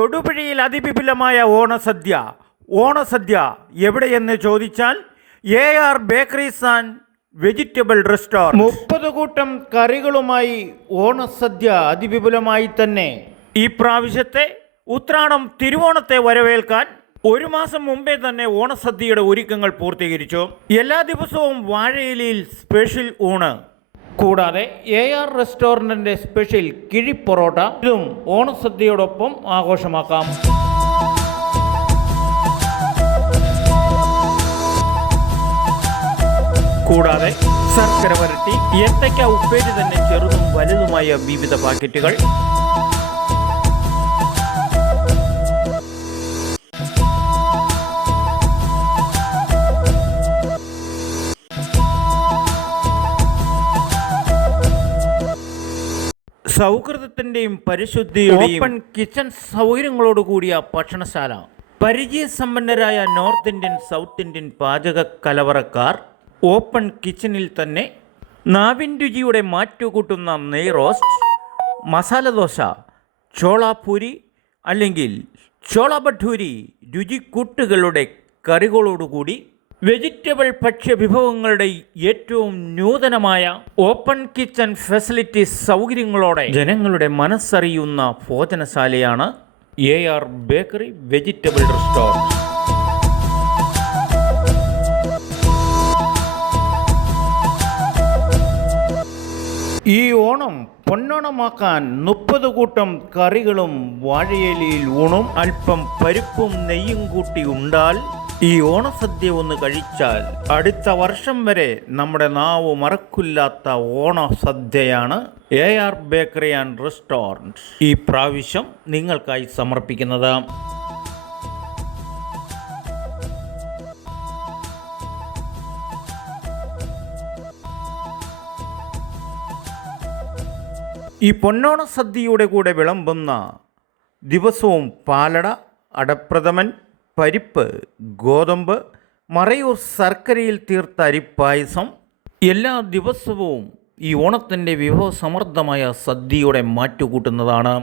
തൊടുപുഴയിൽ അതിവിപുലമായ ഓണസദ്യ. ഓണസദ്യ എവിടെയെന്ന് ചോദിച്ചാൽ AR bakeries and vegetable restaurant. 30 കൂട്ടം കറികളുമായി ഓണസദ്യ അതിവിപുലമായി തന്നെ. ഈ പ്രാവശ്യത്തെ ഉത്രാടം തിരുവോണത്തെ വരവേൽക്കാൻ ഒരു മാസം മുമ്പേ തന്നെ ഓണസദ്യയുടെ ഒരുക്കങ്ങൾ പൂർത്തീകരിച്ചു. എല്ലാ ദിവസവും വാഴയിലയിൽ സ്പെഷ്യൽ ഊണ്, കൂടാതെ AR റെസ്റ്റോറൻറ്റിൻ്റെ സ്പെഷ്യൽ കിഴി പൊറോട്ട, ഇതും ഓണസദ്യയോടൊപ്പം ആഘോഷമാക്കാം. കൂടാതെ ശർക്കര വരട്ടി, ഏത്തയ്ക്ക ഉപ്പേരി തന്നെ ചെറുതും വലുതുമായ വിവിധ പാക്കറ്റുകൾ, സൗഹൃദത്തിൻ്റെയും പരിശുദ്ധിയുടെയും ഓപ്പൺ കിച്ചൺ സൗകര്യങ്ങളോട് കൂടിയ ഭക്ഷണശാല. പരിചയസമ്പന്നരായ നോർത്ത് ഇന്ത്യൻ, സൗത്ത് ഇന്ത്യൻ പാചക കലവറക്കാർ ഓപ്പൺ കിച്ചണിൽ തന്നെ നാവിൻ രുചിയുടെ മാറ്റുകൂട്ടുന്ന നെയ് റോസ്റ്റ്, മസാല ദോശ, ചോളാപൂരി അല്ലെങ്കിൽ ചോള ഭട്ടൂരി രുചിക്കൂട്ടുകളുടെ കറികളോടുകൂടി വെജിറ്റബിൾ ഭക്ഷ്യവിഭവങ്ങളുടെ ഏറ്റവും നൂതനമായ ഓപ്പൺ കിച്ചൺ ഫെസിലിറ്റീസ് സൗകര്യങ്ങളോടെ ജനങ്ങളുടെ മനസ്സറിയുന്ന ഭോജനശാലയാണ് AR ബേക്കറി വെജിറ്റബിൾ റെസ്റ്റോറൻറ്റ്. ഈ ഓണം പൊന്നോണമാക്കാൻ 30 കൂട്ടം കറികളും വാഴയിലയിൽ ഊണും അല്പം പരിപ്പും നെയ്യും കൂട്ടി ഉണ്ടാൽ ഈ ഓണസദ്യ ഒന്ന് കഴിച്ചാൽ അടുത്ത വർഷം വരെ നമ്മുടെ നാവ് മറക്കില്ലാത്ത ഓണസദ്യയാണ് AR ബേക്കറി ആൻഡ് റെസ്റ്റോറൻറ്റ് ഈ പ്രാവശ്യം നിങ്ങൾക്കായി സമർപ്പിക്കുന്നത്. ഈ പൊന്നോണ സദ്യയുടെ കൂടെ വിളമ്പുന്ന ദിവസവും പാലട, അടപ്രഥമൻ, പരിപ്പ്, ഗോതമ്പ്, മറയൂർ ശർക്കരയിൽ തീർത്ത അരിപ്പായസം, എല്ലാ ദിവസവും ഈ ഓണത്തിൻ്റെ വിഭവസമൃദ്ധമായ സദ്യയുടെ മാറ്റുകൂട്ടുന്നതാണ്.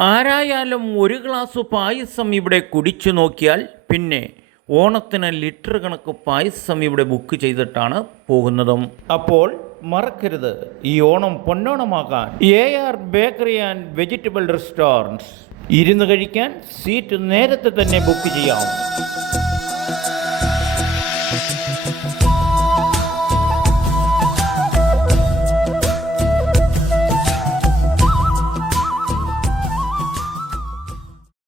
ആരായാലും ഒരു ഗ്ലാസ് പായസം ഇവിടെ കുടിച്ചു നോക്കിയാൽ പിന്നെ ഓണത്തിന് ലിറ്റർ കണക്ക് പായസം ഇവിടെ ബുക്ക് ചെയ്തിട്ടാണ് പോകുന്നതും. അപ്പോൾ മറക്കരുത്, ഈ ഓണം പൊന്നോണമാക്കാൻ AR bakery and vegetable restaurant. ഇരുന്ന് കഴിക്കാൻ സീറ്റ് നേരത്തെ തന്നെ ബുക്ക് ചെയ്യാം.